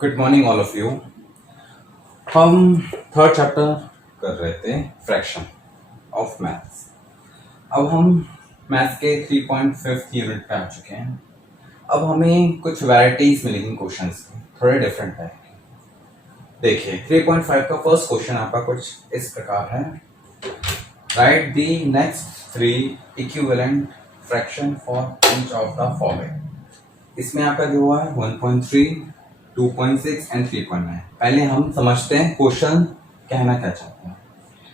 Good morning all of you. हम third chapter कर रहे थे फ्रैक्शन ऑफ मैथ्स। अब हम मैथ्स के 3.5 यूनिट पे आ चुके हैं। अब हमें कुछ वैराइटीज मिलेंगी क्वेश्चंस की, थोड़े डिफरेंट है। देखिए 3.5 का फर्स्ट क्वेश्चन आपका कुछ इस प्रकार है, right the next three equivalent fraction for each of the following. इसमें आपका जो हुआ है 1.3, 2.6 एंड 3.9। पहले हम समझते हैं क्वेश्चन कहना क्या चाहते हैं।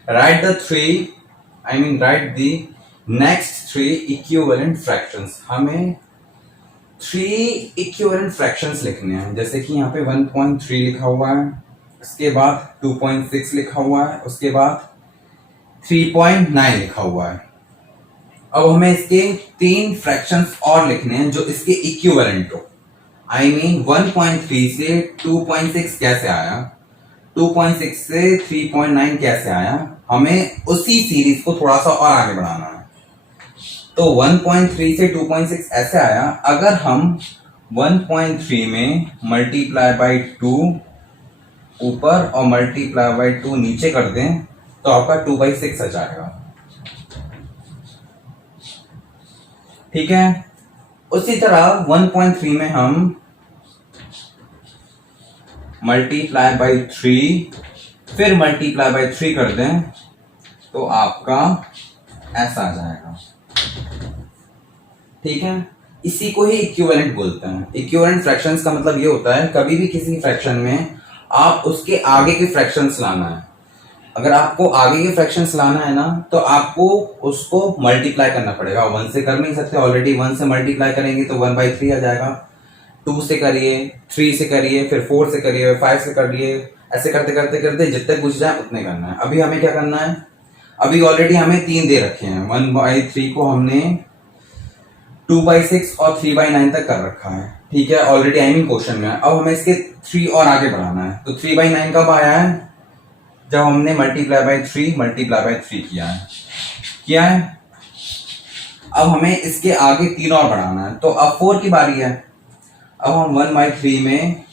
Right the three right the next three equivalent fractions. हमें थ्री इक्विवेलेंट फ्रैक्शंस लिखने हैं। जैसे कि यहाँ पे 1.3 लिखा हुआ है, उसके बाद 2.6 लिखा हुआ है, उसके बाद 3.9 लिखा हुआ है। अब हमें इसके तीन फ्रैक्शंस और लिखने हैं जो इसके इक्विवेलेंट हो। 1.3 से 2.6 कैसे आया, 2.6 से 3.9 कैसे आया, हमें उसी सीरीज को थोड़ा सा और आगे बढ़ाना है। तो 1.3 से 2.6 ऐसे आया, अगर हम 1.3 में मल्टीप्लाई बाई 2 ऊपर और मल्टीप्लाई बाई 2 नीचे कर दें तो आपका 2/6 आ जाएगा। ठीक है। उसी तरह 1.3 में हम मल्टीप्लाई बाई 3 फिर मल्टीप्लाई बाई 3 कर दें तो आपका ऐसा आ जाएगा। ठीक है। इसी को ही इक्विवेलेंट बोलते हैं। इक्विवेलेंट फ्रैक्शंस का मतलब ये होता है, कभी भी किसी फ्रैक्शन में आप उसके आगे के फ्रैक्शंस लाना है। अगर आपको आगे के फ्रैक्शंस लाना है ना, तो आपको उसको मल्टीप्लाई करना पड़ेगा। 1 से कर नहीं सकते, ऑलरेडी 1 से मल्टीप्लाई करेंगे तो 1/3 आ जाएगा। 2 से करिए, 3 से करिए, फिर 4 से करिए, 5 से करिए, ऐसे करते करते करते जितने पूछ जाए उतने करना है। अभी हमें क्या करना है, अभी ऑलरेडी हमें 3 दे रखे हैं। 1/3 को हमने 2/6 और 3/9 तक कर रखा है। ठीक है, ऑलरेडी क्वेश्चन में। अब हमें इसके 3 और आगे बढ़ाना है। तो 3/9 कब आया है, जब हमने मल्टीप्लाई बाई 3 किया है। अब हमें इसके आगे 3 और बढ़ाना है। तो अब 4 की बारी है। अब हम 1/3 में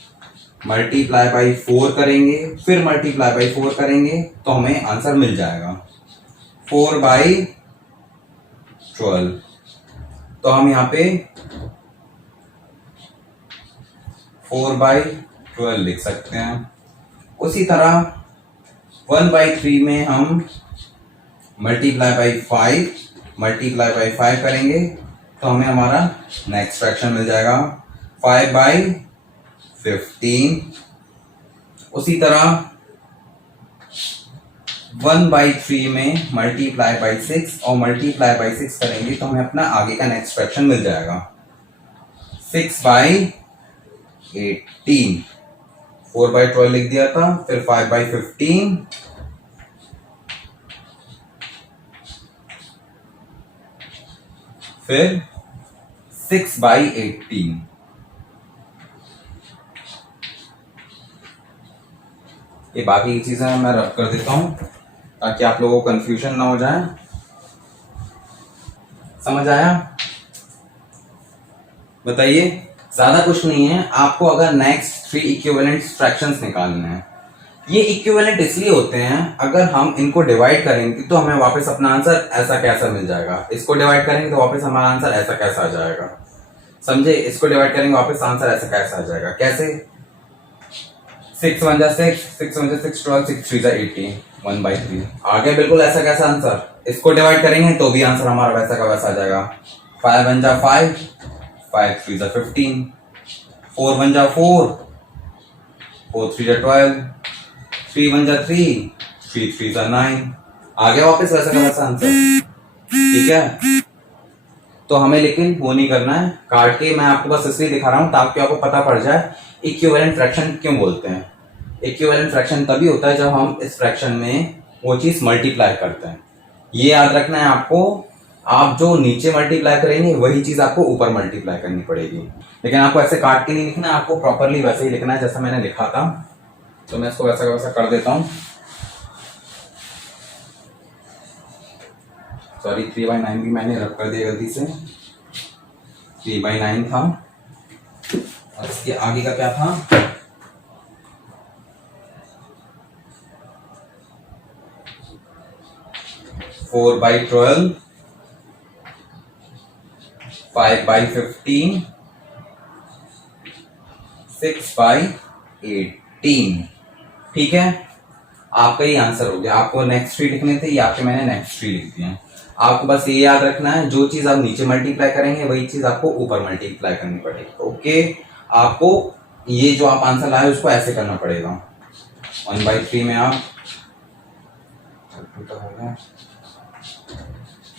मल्टीप्लाई बाई 4 करेंगे, फिर मल्टीप्लाई बाई 4 करेंगे तो हमें आंसर मिल जाएगा 4/12। तो हम यहाँ पे 4/12 लिख सकते हैं। उसी तरह 1/3 में हम मल्टीप्लाई बाई 5 करेंगे तो हमें हमारा नेक्स्ट फ्रैक्शन मिल जाएगा 5/15। उसी तरह 1/3 में मल्टीप्लाई बाई 6 और मल्टीप्लाई बाई 6 करेंगे तो हमें अपना आगे का नेक्स्ट फ्रैक्शन मिल जाएगा 6/18। 4/12 लिख दिया था, फिर 5/15, फिर 6/18। ये बाकी की चीजें मैं रब कर देता हूं ताकि आप लोगों को कंफ्यूजन ना हो जाए। समझ आया? बताइए। ज्यादा कुछ नहीं है। आपको अगर नेक्स्ट 3 इक्विवेलेंट फ्रैक्शंस निकालने हैं, ये इक्विवेलेंट इसलिए होते हैं, अगर हम इनको डिवाइड करेंगे तो हमें वापस अपना आंसर ऐसा कैसा मिल जाएगा। इसको डिवाइड करेंगे तो वापस हमारा आंसर ऐसा कैसा आ जाएगा। समझे? इसको डिवाइड करेंगे वापस आंसर ऐसा कैसा आ जाएगा। कैसे? 6 1 6, 6 1 6, 12, 6 3 18, 1/3 आ गया। बिल्कुल ऐसा कैसा आंसर। इसको डिवाइड करेंगे तो भी आंसर हमारा वैसा का वैसा आ जाएगा। 5 1 5, 5 3 15, 4 1 4, 4 3 12, 3 1 3, 3 3 9। आ गया वापस वैसा का वैसा आंसर। ठीक है। तो हमें लेकिन वो नहीं करना है काट के। मैं आपको बस इसलिए दिखा रहा हूं ताकि आपको पता पड़ जाए इक्विवेलेंट फ्रैक्शन क्यों बोलते हैं। इक्विवेलेंट फ्रैक्शन तभी होता है जब हम इस फ्रैक्शन में वो चीज मल्टीप्लाई करते हैं। ये याद रखना है आपको। आप जो नीचे मल्टीप्लाई करेंगे वही चीज आपको ऊपर मल्टीप्लाई करनी पड़ेगी। लेकिन आपको ऐसे काट के नहीं लिखना, आपको प्रॉपरली वैसे ही लिखना है जैसा मैंने लिखा था। तो मैं इसको वैसा का वैसा कर देता हूं। सॉरी, 3/9 भी मैंने रख कर दिया गलती से। 3/9 था और इसके आगे का क्या था, 4/12, 5/15, 6/18। ठीक है, आपका ये आंसर हो गया। आपको नेक्स्ट ट्री लिखने थे, ये आपके मैंने नेक्स्ट ट्री लिख दिया। आपको बस ये याद रखना है, जो चीज आप नीचे मल्टीप्लाई करेंगे वही चीज आपको ऊपर मल्टीप्लाई करनी पड़ेगी। ओके, आपको ये जो आप आंसर लाए उसको ऐसे करना पड़ेगा। 1/3 में आप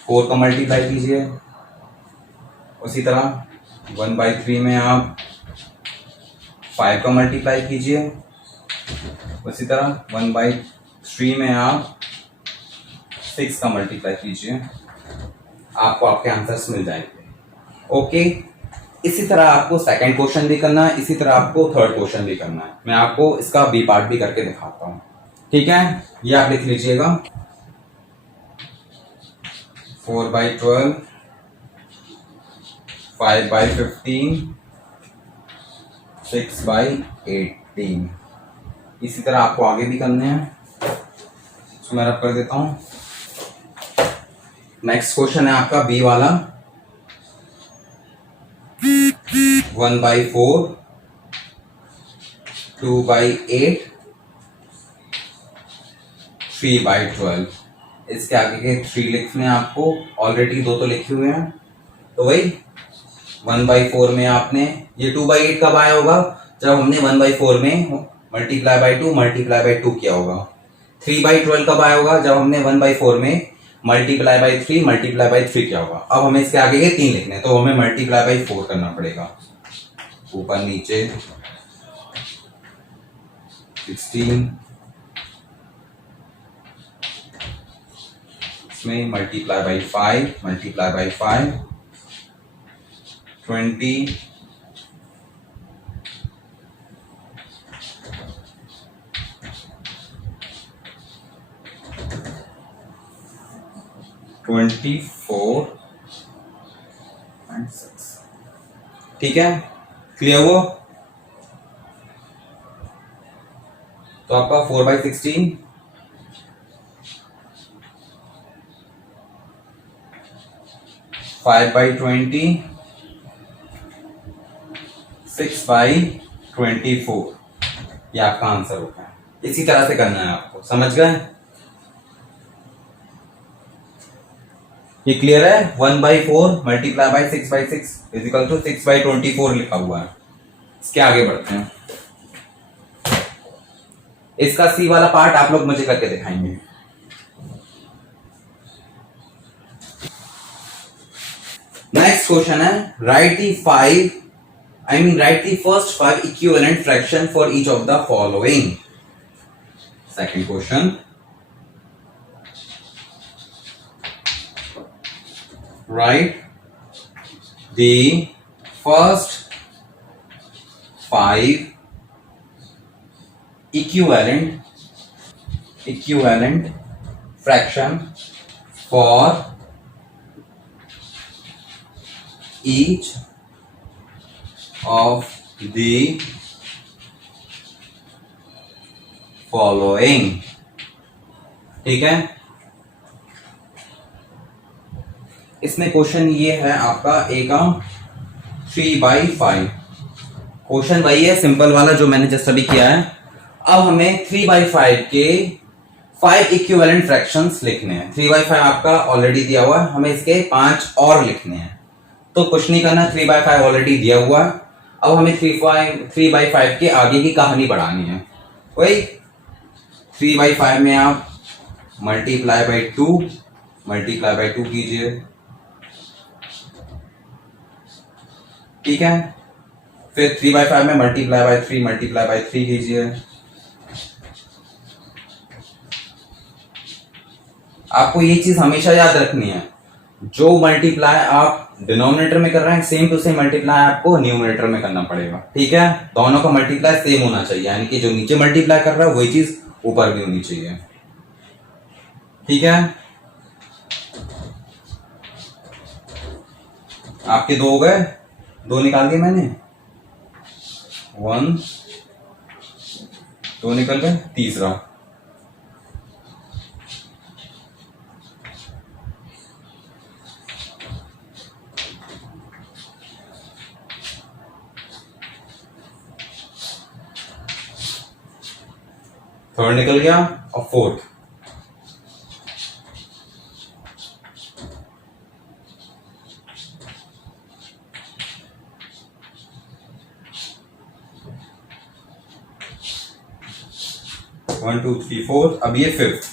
4 का मल्टीप्लाई कीजिए, उसी तरह 1/3 में आप 5 का मल्टीप्लाई कीजिए, उसी तरह 1/3 में आप 6 का मल्टीप्लाई कीजिए, आपको आपके आंसर्स मिल जाएंगे। ओके, इसी तरह आपको सेकंड क्वेश्चन भी करना है, इसी तरह आपको थर्ड क्वेश्चन भी करना है। मैं आपको इसका बी पार्ट भी करके दिखाता हूँ। ठीक है, ये आप लिख लीजिएगा। 4/12, 5/15, 6/18। इसी तरह आपको आगे भी करने हैं, इसको मैं रब कर देता हूं। नेक्स्ट क्वेश्चन है आपका बी वाला। 1/4, 2/8, 3/12। इसके आगे के 3 लिखने हैं आपको, ऑलरेडी 2 तो लिखे हुए हैं, तो वही 1/4 में आपने ये 2/8 कब आया होगा, जब हमने 1/4 में मल्टीप्लाई बाई 2 मल्टीप्लाई बाई 2 किया होगा। 3/12 कब आया होगा, जब हमने 1/4 में मल्टीप्लाई बाई 3 मल्टीप्लाई बाई 3 किया होगा। अब हमें इसके आगे के 3 लिखने हैं, तो हमें मल्टीप्लाई बाई 4 करना पड़ेगा, ऊपर नीचे 16, इसमें multiply by 5 multiply by 5, 20, 24 and 6। ठीक है, क्लियर हो? तो आपका 4/16, 5/20, 6/24, ये आपका आंसर होता है। इसी तरह से करना है आपको, समझ गए? ये क्लियर है? 1/4 मल्टीप्लाई बाई 6/6 इजिकल टू 6/24 लिखा हुआ है। इसके आगे बढ़ते हैं। इसका सी वाला पार्ट आप लोग मुझे करके दिखाएंगे। नेक्स्ट क्वेश्चन है, right the first 5 equivalent fraction for each of the following. Second question, write the first 5 equivalent fraction for each of the following। ठीक है, इसमें क्वेश्चन ये है आपका ए का 3/5। क्वेश्चन वही है सिंपल वाला जो मैंने जस्ट अभी किया है। अब हमें 3/5 के 5 इक्विवेलेंट फ्रैक्शंस लिखने हैं। 3/5 आपका ऑलरेडी दिया हुआ है, हमें इसके 5 और लिखने हैं। तो कुछ नहीं करना, 3/5 ऑलरेडी दिया हुआ है। अब हमें 3/5 के आगे की कहानी बढ़ानी है। वही 3/5 में आप मल्टीप्लाई बाई 2 कीजिए, ठीक है। फिर 3/5 में मल्टीप्लाई बाई 3 कीजिए। आपको ये चीज हमेशा याद रखनी है, जो मल्टीप्लाई आप डिनोमिनेटर में कर रहे हैं सेम टू सेम मल्टीप्लाई आपको न्यूमरेटर में करना पड़ेगा। ठीक है, दोनों का मल्टीप्लाई सेम होना चाहिए, यानी कि जो नीचे मल्टीप्लाई कर रहा है वही चीज ऊपर भी होनी चाहिए। ठीक है, आपके 2 हो गए, 2 निकाल दिए मैंने, 1 2 निकल गए, तीसरा थर्ड निकल गया और fourth, one two three four, अब ये फिफ्थ,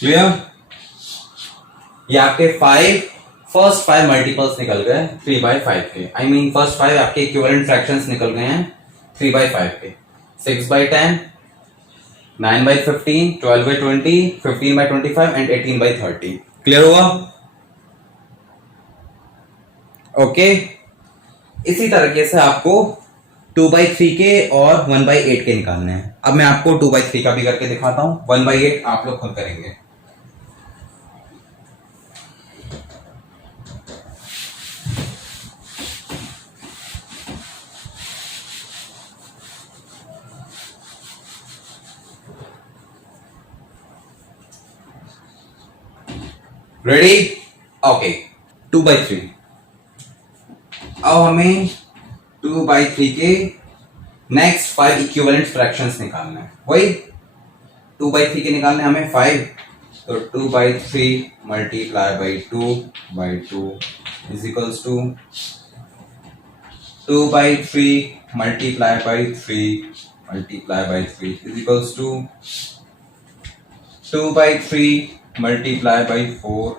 क्लियर। ये आपके फर्स्ट फाइव मल्टीपल्स निकल गए 3/5 के, आई मीन फर्स्ट फाइव आपके इक्विवेलेंट फ्रैक्शंस निकल गए हैं 3/5 के। 6/10, 9/15, 12/20, 15/25 एंड 18/30। क्लियर हुआ? ओके। इसी तरीके से आपको 2/3 के और 1/8 के निकालने हैं। अब मैं आपको 2/3 का भी करके दिखाता हूं, 1/8 आप लोग खुद करेंगे। रेडी? ओके। 2/3। अब हमें 2/3 के नेक्स्ट 5 इक्विवेलेंट फ्रैक्शंस निकालना है। वही 2/3 के निकालने हमें 5, तो 2/3 multiply by 2/2 is equals to 2/3 multiply by 3 multiply by 3 is equals to 2/3 multiply by 4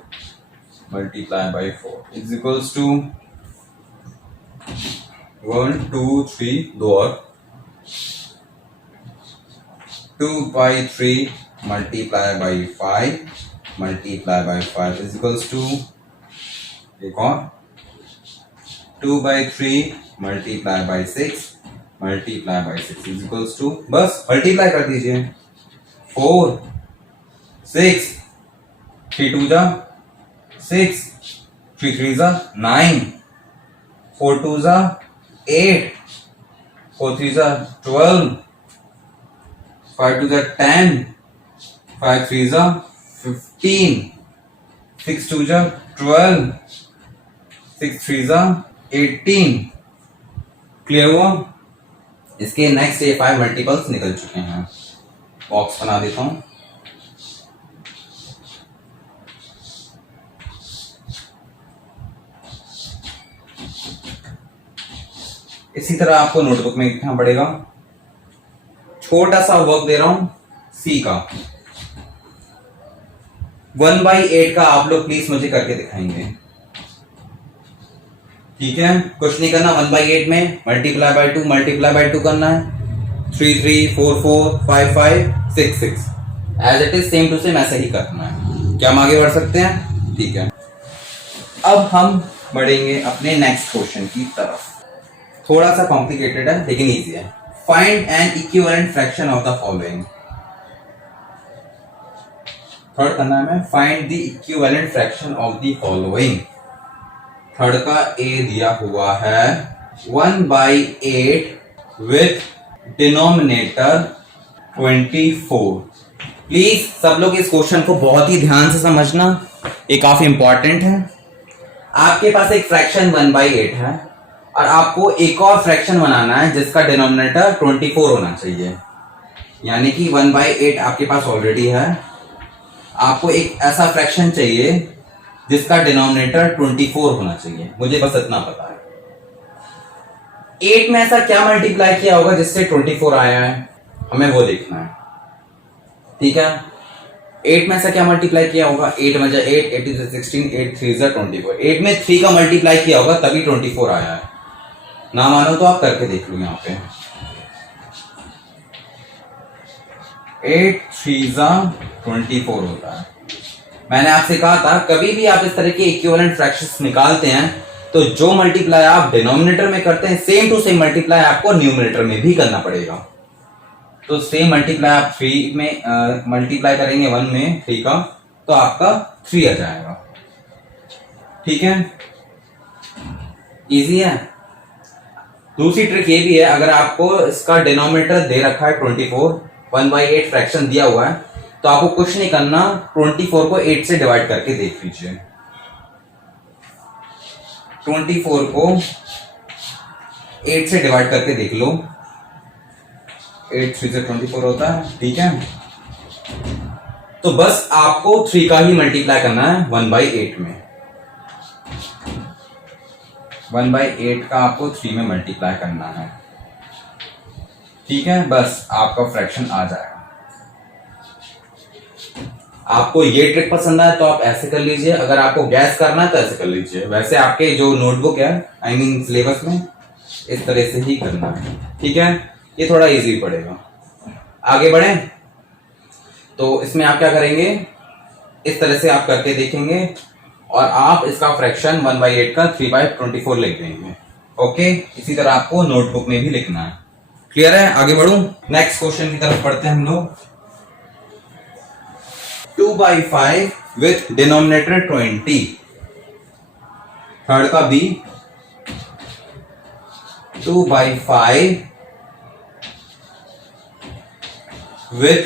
multiply by 4 is equals to 1 2 3 दो और 2/3 multiply by 5 multiply by 5 is equals to एक और 2/3 multiply by 6 multiply by 6 is equals to, बस multiply कर दीजिए 4 6 3 2 जा 6, 3 3 जा 9, 4 2 जा 8, 4 3 जा 12, 5 2 जा 10, 5 3 जा 15, 6 2 जा 12, 6 3 जा 18। क्लियर हुआ? इसके नेक्स्ट ये 5 मल्टीपल्स निकल चुके हैं। बॉक्स बना देता हूं। इसी तरह आपको नोटबुक में लिखना पड़ेगा। छोटा सा वर्क दे रहा हूं सी का, 1/8 का आप लोग प्लीज मुझे करके दिखाएंगे। ठीक है, कुछ नहीं करना। 1/8 में मल्टीप्लाई बाय 2 मल्टीप्लाई बाय 2 करना है। 3 3 4 4 5 5 6 6 as it is, same to same ऐसा ही करना है। क्या हम आगे बढ़ सकते हैं? ठीक है। अब हम बढ़ेंगे अपने नेक्स्ट क्वेश्चन की तरफ। थोड़ा सा कॉम्प्लिकेटेड है लेकिन इजी है। Find N equivalent fraction of the following. Third करना है हमें, find the equivalent fraction of the following. Third का ए दिया हुआ है 1/8 विथ डिनोमिनेटर 24। प्लीज सब लोग इस क्वेश्चन को बहुत ही ध्यान से समझना, ये काफी इंपॉर्टेंट है। आपके पास एक फ्रैक्शन 1/8 है और आपको एक और फ्रैक्शन बनाना है जिसका डिनोमिनेटर 24 होना चाहिए। यानी कि 1/8 आपके पास ऑलरेडी है, आपको एक ऐसा फ्रैक्शन चाहिए जिसका डिनोमिनेटर 24 होना चाहिए। मुझे बस इतना पता है। 8 में ऐसा क्या मल्टीप्लाई किया होगा जिससे 24 आया है, हमें वो देखना है। ठीक है, 8 में ऐसा क्या मल्टीप्लाई किया होगा? 8 में 8, 8 is 16, 8 3 is 24। 8 में 3 का मल्टीप्लाई किया होगा तभी 24 आया है। ना मानो तो आप करके देख लो। यहां पे 8 3 24 होता है। मैंने आपसे कहा था कभी भी आप इस तरह के इक्विवेलेंट फ्रैक्शंस निकालते हैं तो जो मल्टीप्लाई आप डिनोमिनेटर में करते हैं सेम टू सेम मल्टीप्लाई आपको न्यूमरेटर में भी करना पड़ेगा। तो सेम मल्टीप्लाई आप 3 में मल्टीप्लाई करेंगे 1 में 3 का, तो आपका 3 आ जाएगा। ठीक है, इजी है। दूसरी ट्रिक ये भी है, अगर आपको इसका डिनोमिनेटर दे रखा है 24, 1/8 फ्रैक्शन दिया हुआ है, तो आपको कुछ नहीं करना, 24 को 8 से डिवाइड करके देख लीजिए। 24 को 8 से डिवाइड करके देख लो, 8 3 से 24 होता है, ठीक है। तो बस आपको 3 का ही मल्टीप्लाई करना है 1/8 में, 1/8 का आपको 3 में मल्टीप्लाई करना है, ठीक है। बस आपका फ्रैक्शन आ जाएगा। आपको ये ट्रिक पसंद आए तो आप ऐसे कर लीजिए, अगर आपको गैस करना है तो ऐसे कर लीजिए। वैसे आपके जो नोटबुक है, आई मीन सिलेबस में, इस तरह से ही करना है, ठीक है। ये थोड़ा इजी पड़ेगा। आगे बढ़े तो इसमें आप क्या करेंगे, इस तरह से आप करके देखेंगे और आप इसका फ्रैक्शन 1/8 का 3/24 लिख देंगे। ओके, इसी तरह आपको नोटबुक में भी लिखना है। क्लियर है? आगे बढ़ूं, नेक्स्ट क्वेश्चन की तरफ पढ़ते हैं हम लोग। 2/5 with denominator 20, थर्ड का बी, 2/5 with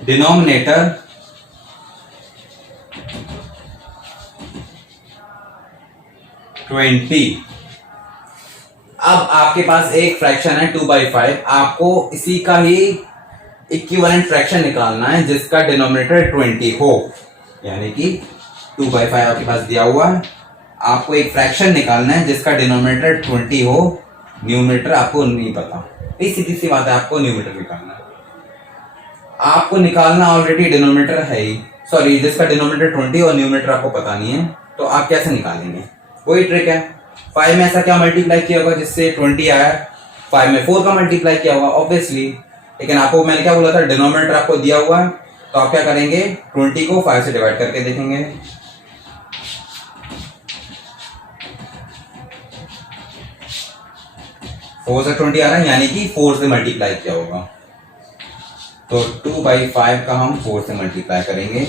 denominator 20। अब आपके पास एक फ्रैक्शन है 2/5, आपको इसी का ही इक्विवेलेंट फ्रैक्शन निकालना है जिसका डिनोमिनेटर 20 हो, यानी कि 2/5 आपके पास दिया हुआ है, आपको एक फ्रैक्शन निकालना है जिसका डिनोमिनेटर 20 हो, न्यूमरेटर आपको नहीं पता, सीधी सी बात है, आपको न्यूमरेटर निकालना है। आपको निकालना ऑलरेडी डिनोमिनेटर है ही, सॉरी, जिसका डिनोमिनेटर 20 और न्यूमरेटर आपको पता नहीं है, तो आप कैसे निकालेंगे? वही ट्रिक है। 5 में ऐसा क्या मल्टीप्लाई किया होगा जिससे 20 आया? 5 में 4 का मल्टीप्लाई किया होगा ऑब्वियसली, लेकिन आपको मैंने क्या बोला था, डिनोमिनेटर आपको दिया हुआ है, तो आप क्या करेंगे, 20 को 5 से डिवाइड करके देखेंगे। फोर से 20 आ रहा है, यानी कि 4 से मल्टीप्लाई किया होगा, तो 2/5 का हम 4 से मल्टीप्लाई करेंगे,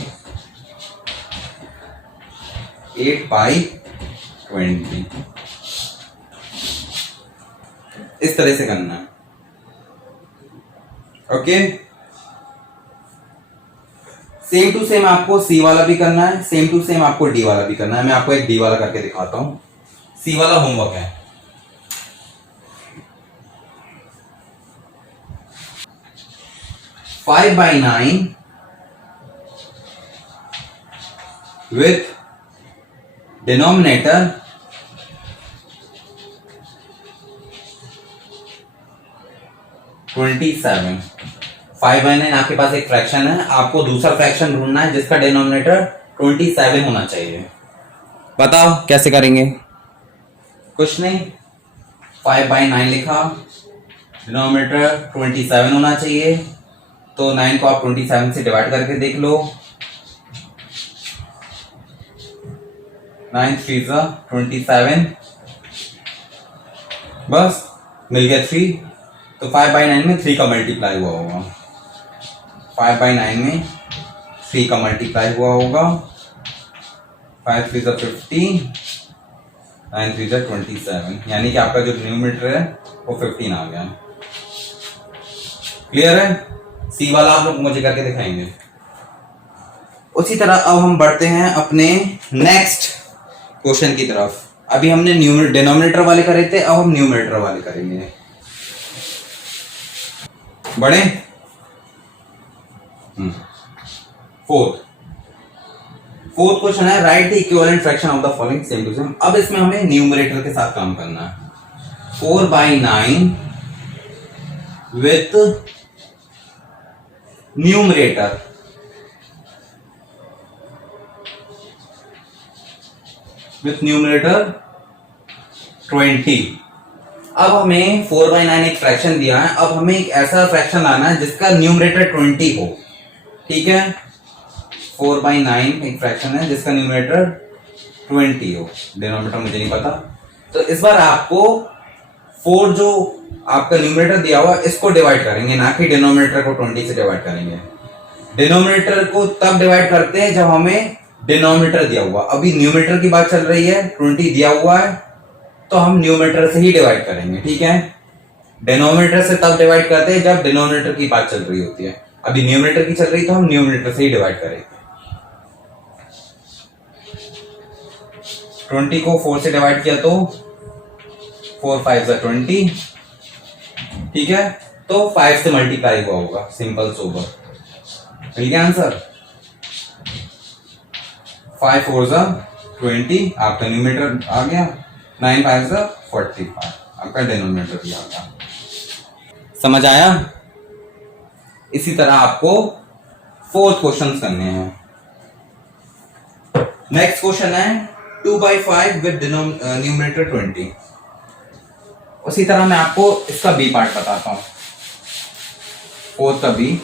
8/20। इस तरह से करना है। ओके, सेम टू सेम आपको सी वाला भी करना है, सेम टू सेम आपको डी वाला भी करना है। मैं आपको एक डी वाला करके दिखाता हूं। सी वाला होमवर्क है, फाइव बाई 9 with denominator 27। 5/9 आपके पास एक फ्रैक्शन है, आपको दूसरा फ्रैक्शन ढूंढना है जिसका डिनोमिनेटर 27 होना चाहिए। बताओ कैसे करेंगे? कुछ नहीं, 5/9 लिखा, डिनोमिनेटर 27 होना चाहिए, तो 9 को आप 27 से डिवाइड करके देख लो, 9 3 27, बस मिल गया 3। तो 5/9 में 3 का मल्टीप्लाई हुआ होगा, 5/9 में 3 का मल्टीप्लाई हुआ होगा, 5 3 15, 9 3 27, यानी कि आपका जो न्यूमरेटर है वो 15 आ गया। क्लियर है? सी वाला आप लोग मुझे करके दिखाएंगे। उसी तरह अब हम बढ़ते हैं अपने नेक्स्ट क्वेश्चन की तरफ। अभी हमने डिनोमिनेटर वाले करे थे, अब हम न्यूमरेटर वाले करेंगे। बढ़े? फोर्थ क्वेश्चन है, right the equivalent fraction of the following same to same. अब इसमें हमें न्यूमरेटर के साथ काम करना है। 4/9 विथ न्यूमरेटर विथ न्यूमरेटर 20। अब हमें 4/9 एक फ्रैक्शन दिया है, अब हमें एक ऐसा फ्रैक्शन लाना है जिसका न्यूमरेटर 20 हो, ठीक है। 4/9 एक फ्रैक्शन है जिसका न्यूमरेटर 20 हो, डिनोमिनेटर मुझे नहीं पता, तो इस बार आपको 4 जो आपका न्यूमरेटर दिया हुआ इसको डिवाइड करेंगे, ना कि डिनोमिनेटर को 20 से डिवाइड करेंगे। डिनोमिनेटर को तब डिवाइड करते हैं जब हमें डिनोमिनेटर दिया हुआ, अभी न्यूमरेटर की बात चल रही है, 20 दिया हुआ है, तो हम न्यूमरेटर से ही डिवाइड करेंगे, ठीक है। डिनोमिनेटर से तब डिवाइड करते हैं जब डिनोमिनेटर की बात चल रही होती है। अभी न्यूमरेटर की चल रही तो हम न्यूमरेटर से ही डिवाइड करेंगे। 20 को 4 से डिवाइड किया तो 4 5 20, ठीक है, तो 5 से मल्टीप्लाई हुआ होगा, सिंपल सोबर, मिल गया आंसर। 5 4 20 आपका न्यूमरेटर आ गया, 9 5 45 आपका डिनोमिनेटर भी आ गया। समझ आया? इसी तरह आपको 4th क्वेश्चन करने हैं। नेक्स्ट क्वेश्चन है 2/5 विद न्यूमरेटर 20। उसी तरह मैं आपको इसका बी पार्ट बताता हूं, 4th का B.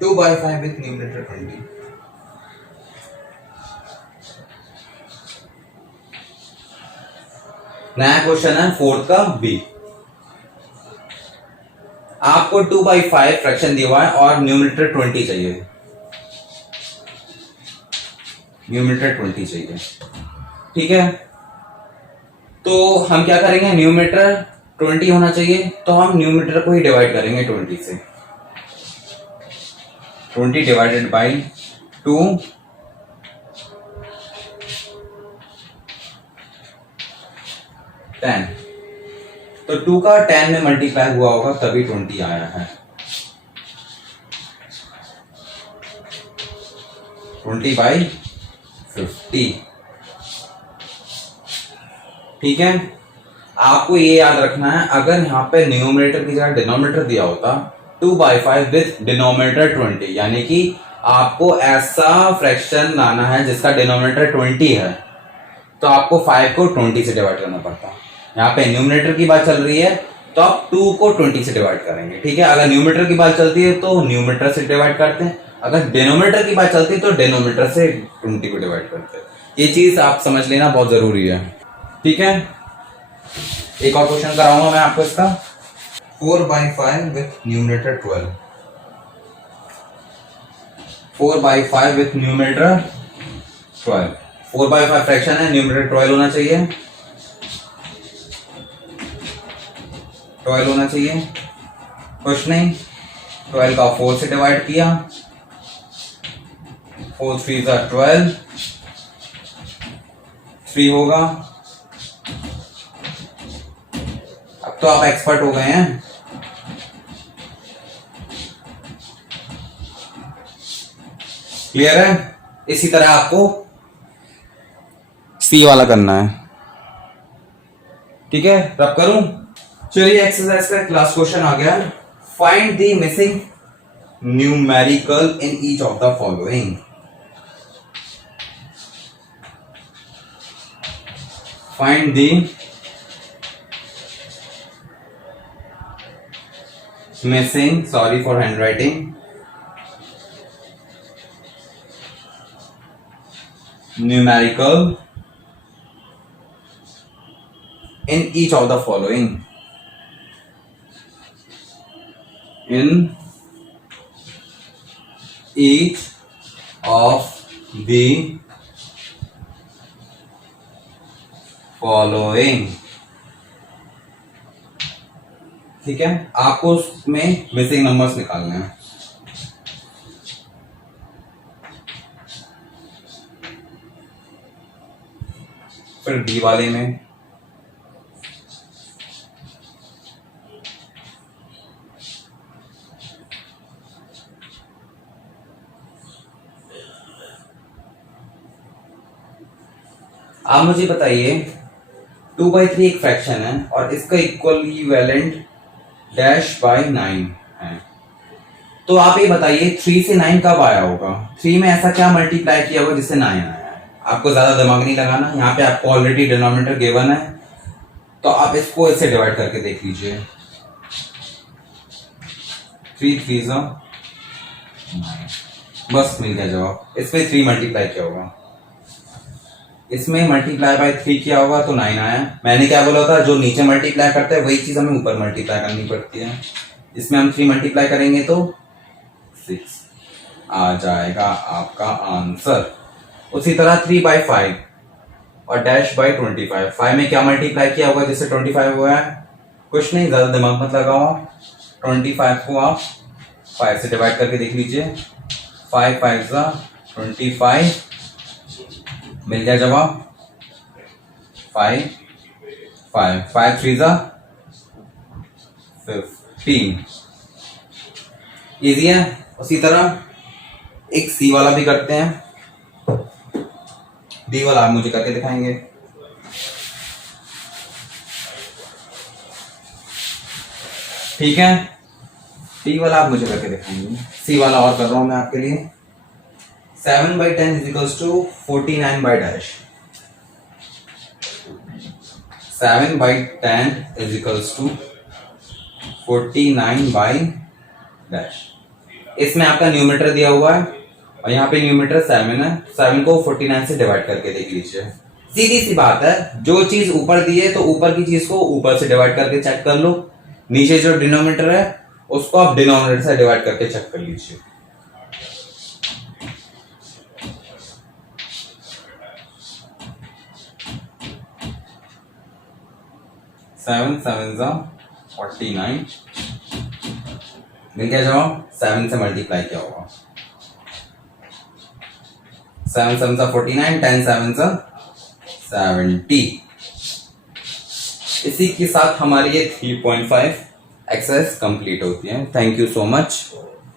Two by five with numerator 20। नया क्वेश्चन है 4th का बी। आपको 2/5 फ्रैक्शन दिया हुआ है और न्यूमरेटर 20 चाहिए, न्यूमरेटर 20 चाहिए, ठीक है। तो हम क्या करेंगे, न्यूमरेटर 20 होना चाहिए तो हम न्यूमरेटर को ही डिवाइड करेंगे 20 से। 20 डिवाइडेड बाई 2, तो 2 का 10 में मल्टीप्लाई हुआ होगा तभी 20 आया है। 20/50, ठीक है। आपको ये याद रखना है, अगर यहाँ पे न्यूमरेटर की जगह डिनोमिनेटर दिया होता 2/5 विथ डिनोमिनेटर 20, यानी कि आपको ऐसा फ्रैक्शन लाना है जिसका डिनोमिनेटर 20 है, तो आपको 5 को 20 से डिवाइड करना पड़ता। यहाँ पे न्यूमरेटर की बात चल रही है तो आप 2 को 20 से डिवाइड करेंगे, ठीक है। अगर न्यूमरेटर की बात चलती है तो न्यूमरेटर से डिवाइड करते हैं, अगर डिनोमिनेटर की बात चलती है तो डिनोमिनेटर से 20 को डिवाइड करते हैं। ये चीज आप समझ लेना बहुत जरूरी है, ठीक है। एक और क्वेश्चन कराऊंगा मैं आपको इसका, 4/5 with numerator 12। 4/5 with numerator 12। 4/5 fraction है, न्यूमरेटर 12 होना चाहिए, 12 होना चाहिए, कुछ नहीं। 12 का 4 से डिवाइड किया, 4 3 12, 3 होगा। अब तो आप एक्सपर्ट हो गए हैं। क्लियर है? इसी तरह आपको सी वाला करना है, ठीक है। रब करूं, चलिए एक्सरसाइज का लास्ट क्वेश्चन आ गया। Find the missing numerical in each of the following. Find the missing, sorry for handwriting, numerical in each of the following. In each of the following, ठीक है। आपको उसमें मिसिंग नंबर्स निकालने हैं। फिर D वाले में आप मुझे बताइए 2/3 एक फ्रैक्शन है और इसका इक्विवेलेंट डैश बाय 9 है, तो आप ये बताइए 3 से 9 कब आया होगा, 3 में ऐसा क्या मल्टीप्लाई किया होगा जिससे 9 आया है। आपको ज्यादा दिमाग नहीं लगाना, यहाँ पे आपको ऑलरेडी डिनोमिनेटर गिवन है, तो आप इसको इससे डिवाइड करके देख लीजिए। 3 3 बस मिल गया जवाब। इसमें 3 मल्टीप्लाई किया होगा, इसमें मल्टीप्लाई बाय 3 किया होगा तो 9 आया। मैंने क्या बोला था, जो नीचे मल्टीप्लाई करते हैं वही चीज हमें ऊपर मल्टीप्लाई करनी पड़ती है। इसमें हम 3 मल्टीप्लाई करेंगे तो 6 आ जाएगा आपका आंसर। उसी तरह 3/5 और डैश बाय 25, 5 में क्या मल्टीप्लाई किया होगा जिससे 25 हुआ है, कुछ नहीं, ज्यादा दिमाग मत लगाओ। 25 को आप 5 से डिवाइड करके देख लीजिए। 5 5 जा 25, मिल गया जवाब 5 5 5 3 जा 15। इजी है। उसी तरह एक सी वाला भी करते हैं। डी वाला आप मुझे करके दिखाएंगे। ठीक है, डी वाला आप मुझे करके दिखाएंगे। सी वाला और कर रहा हूं मैं आपके लिए। 7/10 is equals to 49 by dash. 7/10 is equals to 49 by dash. इसमें आपका न्यूमरेटर दिया हुआ है और यहाँ पे न्यूमरेटर 7 है। 7 को 49 से डिवाइड करके देख लीजिए। सीधी सी बात है, जो चीज ऊपर दी है तो ऊपर की चीज को ऊपर से डिवाइड करके चेक कर लो। नीचे जो डिनोमिनेटर है उसको आप डिनोमिनेटर से डिवाइड करके चेक कर लीजिए। सेवन 7 जा 49, मिल गया जवाब। 7 से मल्टीप्लाई किया होगा। 7 7 जा 49, 10 7 जा 70। इसी के साथ हमारी ये 3.5 एक्सरसाइज कंप्लीट होती है। Thank you so much.